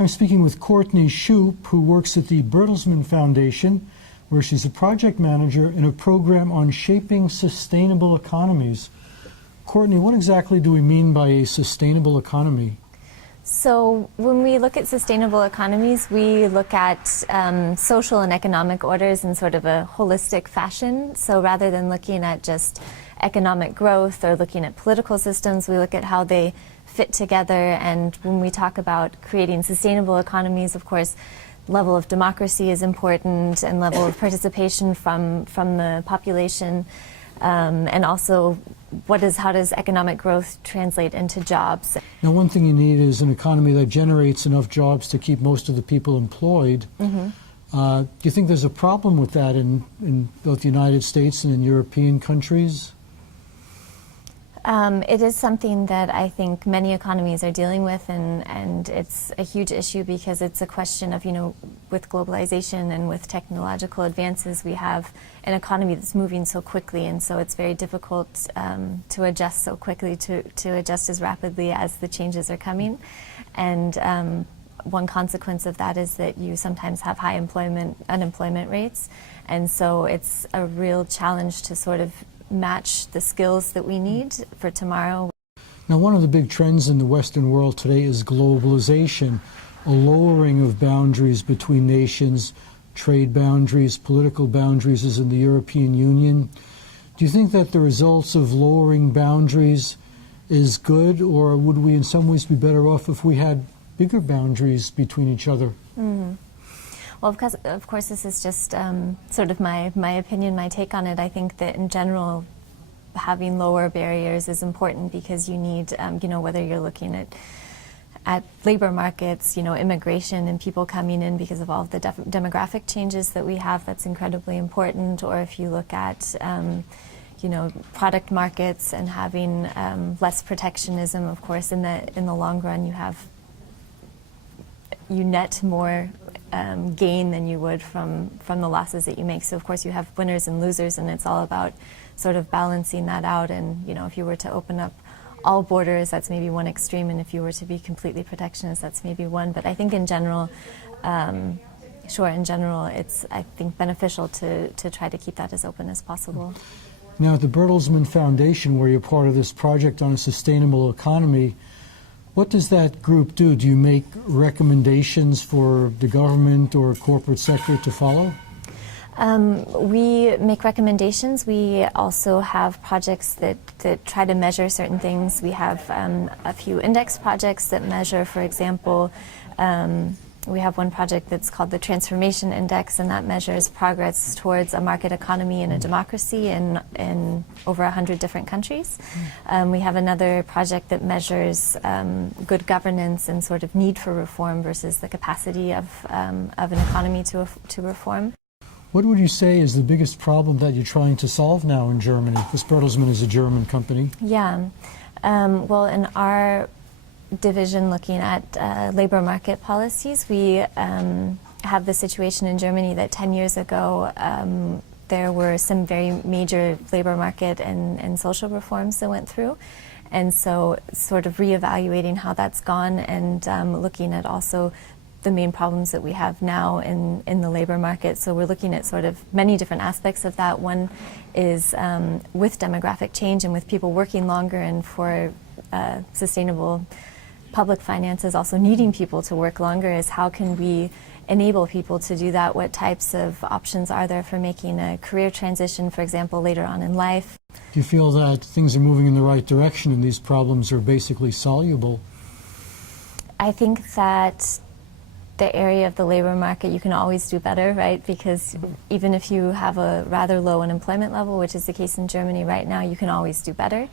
I'm speaking with Cortnie Shupe, who works at the Bertelsmann Foundation, where she's a project manager in a program on shaping sustainable economies. Cortnie, what exactly do we mean by a sustainable economy? So when we look at sustainable economies, we look at social and economic orders in sort of a holistic fashion. So rather than looking at just economic growth or looking at political systems, we look at how they fit together. And when we talk about creating sustainable economies, of course, level of democracy is important and level of participation from the population. And also, how does economic growth translate into jobs? Now, one thing you need is an economy that generates enough jobs to keep most of the people employed. Do you think there's a problem with that in both the United States and in European countries? It is something that I think many economies are dealing with, and it's a huge issue because it's a question of, with globalization and with technological advances, we have an economy that's moving so quickly, and so it's very difficult to adjust so quickly, to adjust as rapidly as the changes are coming. And one consequence of that is that you sometimes have high unemployment rates, and so it's a real challenge to sort of match the skills that we need for tomorrow. Now, one of the big trends in the Western world today is globalization, a lowering of boundaries between nations, trade boundaries, political boundaries as in the European Union. Do you think that the results of lowering boundaries is good, or would we in some ways be better off if we had bigger boundaries between each other? Well, of course, this is just sort of my opinion, my take on it. I think that in general, having lower barriers is important because you need, whether you're looking at labor markets, immigration and people coming in because of all of the demographic changes that we have, that's incredibly important. Or if you look at, product markets and having less protectionism, of course, in the long run, you net more gain than you would from the losses that you make. So of course you have winners and losers, and it's all about sort of balancing that out. And if you were to open up all borders, that's maybe one extreme, and if you were to be completely protectionist, that's maybe one. But I think in general, it's, I think, beneficial to try to keep that as open as possible. Now, at the Bertelsmann Foundation, where you're part of this project on a sustainable economy, what does that group do? Do you make recommendations for the government or corporate sector to follow? We make recommendations. We also have projects that try to measure certain things. We have a few index projects that measure, for example, we have one project that's called the Transformation Index, and that measures progress towards a market economy and a democracy in over 100 different countries. We have another project that measures good governance and sort of need for reform versus the capacity of an economy to reform. What would you say is the biggest problem that you're trying to solve now in Germany? Because Bertelsmann is a German company. Yeah. Well, in our division looking at labor market policies, we have the situation in Germany that 10 years ago there were some very major labor market and social reforms that went through. And so sort of reevaluating how that's gone and looking at also the main problems that we have now in the labor market. So we're looking at sort of many different aspects of that. One is with demographic change and with people working longer and for sustainable public finances also needing people to work longer, is how can we enable people to do that? What types of options are there for making a career transition, for example, later on in life? Do you feel that things are moving in the right direction and these problems are basically soluble? I think that the area of the labor market, you can always do better, right? Because even if you have a rather low unemployment level, which is the case in Germany right now, you can always do better.